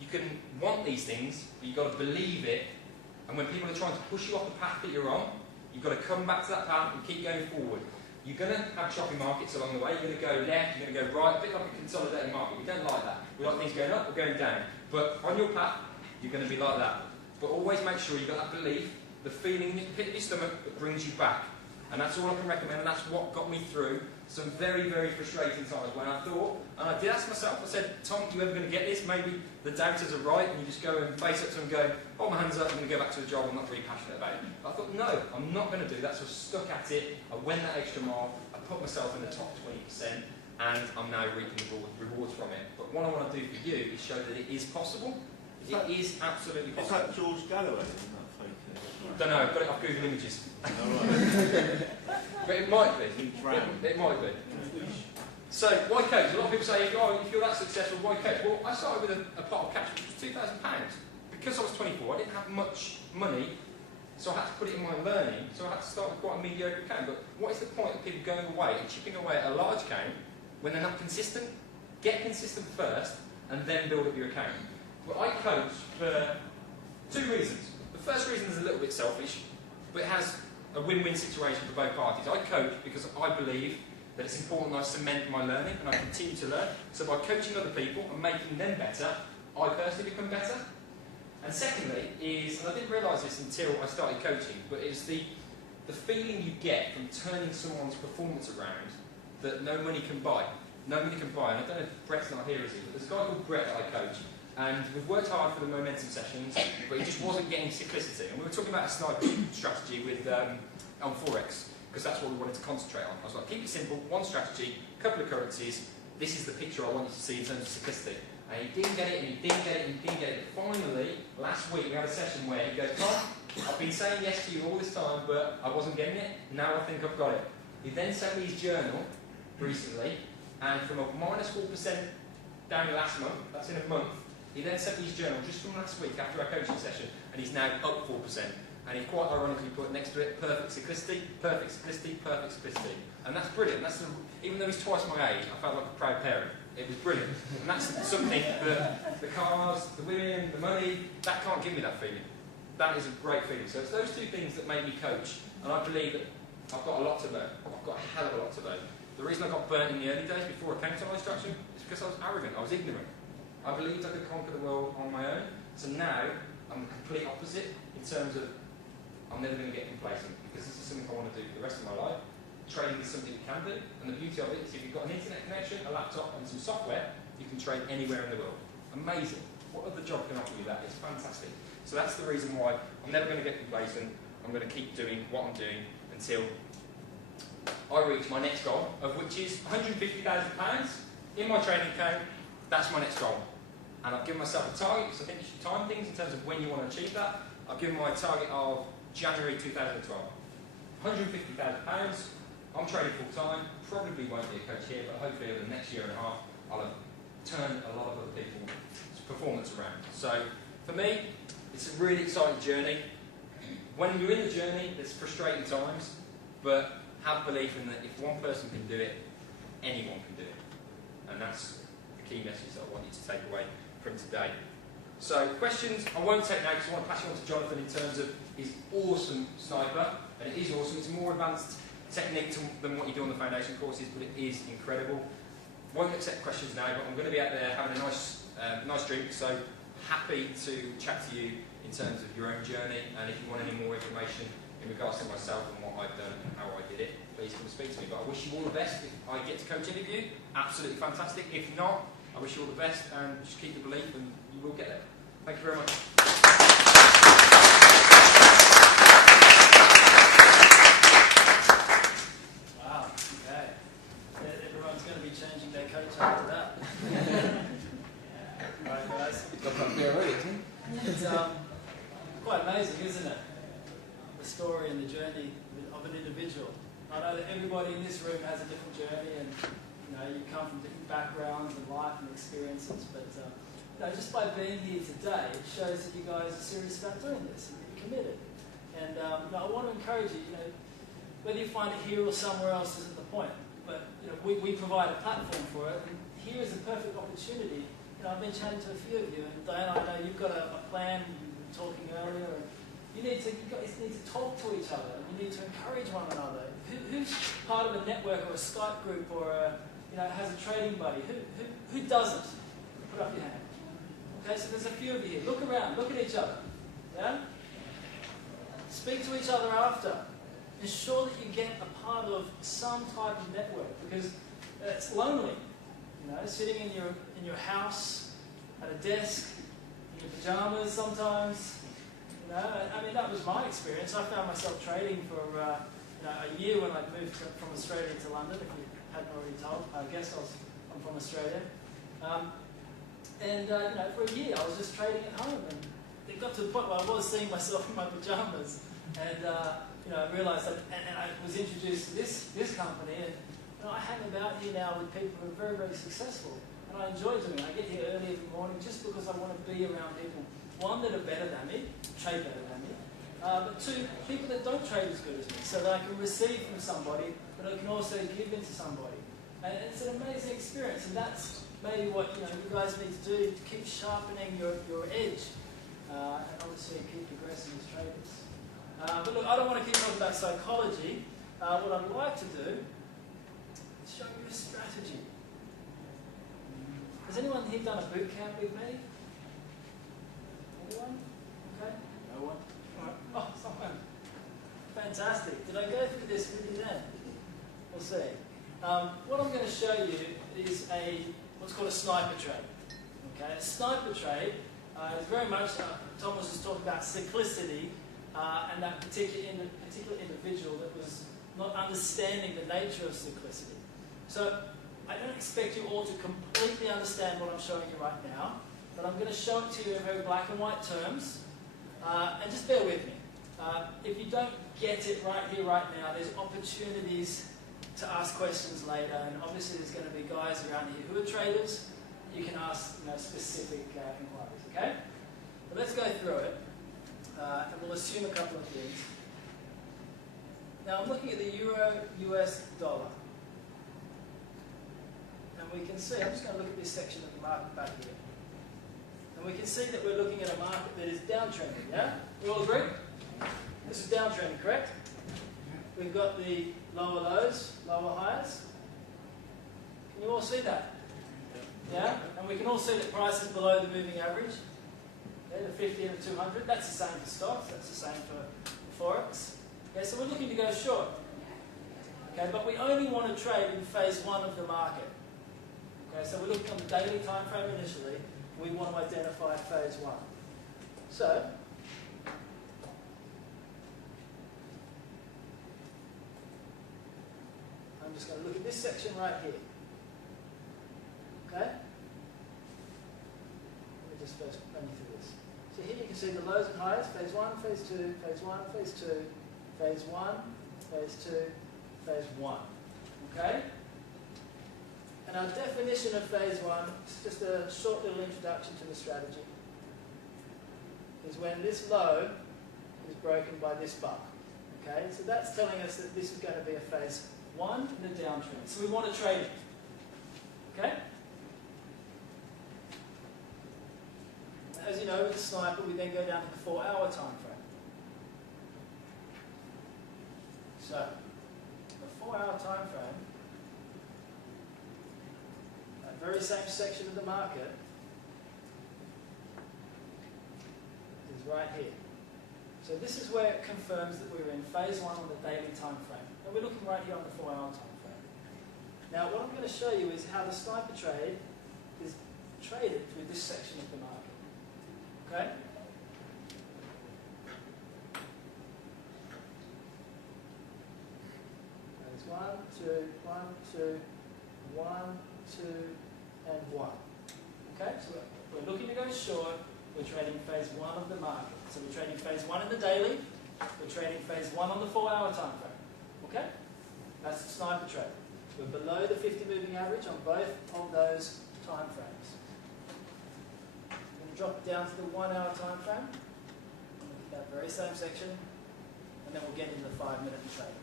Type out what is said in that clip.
you can want these things, but you've got to believe it. And when people are trying to push you off the path that you're on, you've got to come back to that path and keep going forward. You're going to have shopping markets along the way. You're going to go left, you're going to go right, a bit like a consolidating market. We don't like that. We like things going up or going down. But on your path, you're going to be like that. But always make sure you've got that belief, the feeling in the pit of your stomach that brings you back. And that's all I can recommend, and that's what got me through some very, very frustrating times when I thought, and I did ask myself, I said, Tom, are you ever going to get this? Maybe the doubters are right, and you just go and face up to them and go, hold my hands up, I'm going to go back to the job I'm not really passionate about it. But I thought, no, I'm not going to do that, so I stuck at it, I went that extra mile, I put myself in the top 20%, and I'm now reaping the rewards from it. But what I want to do for you is show that it is possible. It is absolutely possible. Is that George Galloway? Isn't that fake? Don't know, I've got it off Google Images. But it might be. It might be. So, why coach? A lot of people say, oh, if you're that successful, why coach? Well, I started with a pot of cash which was £2,000. Because I was 24, I didn't have much money, so I had to put it in my learning, so I had to start with quite a mediocre account. But what is the point of people going away and chipping away at a large account when they're not consistent? Get consistent first, and then build up your account. But I coach for two reasons. The first reason is a little bit selfish, but it has a win-win situation for both parties. I coach because I believe that it's important that I cement my learning and I continue to learn. So by coaching other people and making them better, I personally become better. And secondly is, and I didn't realise this until I started coaching, but it's the feeling you get from turning someone's performance around that no money can buy. No money can buy. And I don't know if Brett's not here, is he? But there's a guy called Brett that I coach. And we've worked hard for the momentum sessions, but he just wasn't getting cyclicity. And we were talking about a sniper strategy with on Forex, because that's what we wanted to concentrate on. I was like, keep it simple, one strategy, couple of currencies, this is the picture I want you to see in terms of cyclicity. And he didn't get it, and he didn't get it, and he didn't get it. But finally, last week we had a session where he goes, Tom, I've been saying yes to you all this time, but I wasn't getting it. Now I think I've got it. He then sent me his journal recently, and from a -4% down last month, that's in a month, he then sent me his journal just from last week after our coaching session, and he's now up 4%. And he quite ironically put next to it, perfect simplicity, perfect simplicity, perfect simplicity. And that's brilliant. That's even though he's twice my age, I felt like a proud parent. It was brilliant. And that's something that the cars, the women, the money, that can't give me that feeling. That is a great feeling. So it's those two things that make me coach. And I believe that I've got a lot to learn. I've got a hell of a lot to learn. The reason I got burnt in the early days before I came to my instruction is because I was arrogant. I was ignorant. I believed I could conquer the world on my own. So now I'm the complete opposite in terms of I'm never going to get complacent, because this is something I want to do for the rest of my life. Trading is something you can do, and the beauty of it is if you've got an internet connection, a laptop and some software, you can trade anywhere in the world. Amazing. What other job can offer you that? It's fantastic. So that's the reason why I'm never going to get complacent. I'm going to keep doing what I'm doing until I reach my next goal, of which is £150,000 in my trading account. That's my next goal. And I've given myself a target, because I think you should time things in terms of when you want to achieve that. I've given my target of January 2012. £150,000. I'm trading full time. Probably won't be a coach here, but hopefully over the next year and a half, I'll have turned a lot of other people's performance around. So for me, it's a really exciting journey. When you're in the journey, there's frustrating times, but have belief in that if one person can do it, anyone can do it. And that's the key message that I want you to take away from today. So questions I won't take now because I want to pass you on to Jonathan in terms of his awesome sniper, and it is awesome. It's a more advanced technique than what you do on the foundation courses, but it is incredible. Won't accept questions now, but I'm going to be out there having a nice drink, so happy to chat to you in terms of your own journey, and if you want any more information in regards to myself and what I've done and how I did it, please come and speak to me. But I wish you all the best. If I get to coach any of you, absolutely fantastic. If not, I wish you all the best, and just keep the belief and you will get there. Thank you very much. Wow, okay. Everyone's going to be changing their coach after that. Right, guys. It's quite amazing, isn't it? The story and the journey of an individual. I know that everybody in this room has a different journey, and you come from different backgrounds and life and experiences, but just by being here today, it shows that you guys are serious about doing this and you're committed. And I want to encourage you, whether you find it here or somewhere else isn't the point, but we provide a platform for it, and here is a perfect opportunity I've been chatting to a few of you, and Diana, I know you've got a plan. You were talking earlier. And you guys need to talk to each other. And you need to encourage one another. Who's part of a network or a Skype group or has a trading buddy? Who doesn't? Put up your hand. Okay, so there's a few of you here. Look around. Look at each other. Yeah. Speak to each other after. Ensure that you get a part of some type of network, because it's lonely. Sitting in your house at a desk in your pajamas sometimes. I mean, that was my experience. I found myself trading for a year when I moved from Australia to London. If you hadn't already told, I guess I'm from Australia. For a year I was just trading at home, and it got to the point where I was seeing myself in my pajamas, and I realised that, and I was introduced to this company, and I hang about here now with people who are very, very successful, and I enjoy doing it. I get here early every morning just because I want to be around people, one, that are better than me, trade better than me, but two, people that don't trade as good as me, so that I can receive from somebody, but I can also give into somebody. And it's an amazing experience, and that's maybe what you guys need to do to keep sharpening your edge, and obviously keep progressing as traders. But look, I don't want to keep talking about psychology. What I'd like to do is show you a strategy. Has anyone here done a boot camp with me? Anyone? Okay. No one? All right. Oh, someone. Fantastic. Did I go through this with you then? We'll see. What I'm going to show you is what's called a sniper trade. Okay, a sniper trade is very much, Tom was just talking about cyclicity, and that particular individual that was not understanding the nature of cyclicity. So I don't expect you all to completely understand what I'm showing you right now, but I'm going to show it to you in very black and white terms, and just bear with me. If you don't get it right here, right now, there's opportunities to ask questions later, and obviously there's going to be guys around here who are traders. You can ask specific inquiries, okay? But let's go through it, and we'll assume a couple of things. Now I'm looking at the Euro-US dollar, and we can see, I'm just going to look at this section of the market back here, and we can see that we're looking at a market that is downtrending, yeah? We all agree? This is downtrending, correct? We've got the lower lows, lower highs. Can you all see that? Yeah? And we can all see that price is below the moving average. Okay, the 50 and the 200. That's the same for stocks. That's the same for Forex. Okay, so we're looking to go short. Okay, but we only want to trade in phase one of the market. Okay, so we're looking on the daily time frame initially. We want to identify phase one. So, I'm just going to look at this section right here. Okay? Let me just first run you through this. So here you can see the lows and highs, phase one, phase two, phase one, phase two, phase one, phase two, phase one. Okay? And our definition of phase one, just a short little introduction to the strategy, is when this low is broken by this buck. Okay? So that's telling us that this is going to be a phase one in the downtrend. So we want to trade it. Okay? As you know, with the sniper, we then go down to the 4-hour time frame. So, the 4-hour time frame, that very same section of the market is right here. So this is where it confirms that we're in phase one on the daily time frame. And we're looking right here on the 4-hour time frame. Now what I'm going to show you is how the sniper trade is traded through this section of the market. Okay? There's 1, 2, 1, 2, 1, 2, and 1. Okay? So we're looking to go short. We're trading phase one of the market. So we're trading phase one in the daily. We're trading phase one on the 4-hour time frame. Okay? That's the sniper trade. We're below the 50 moving average on both of those time frames. We're going to drop it down to the 1-hour time frame. That very same section. And then we'll get into the 5-minute trade.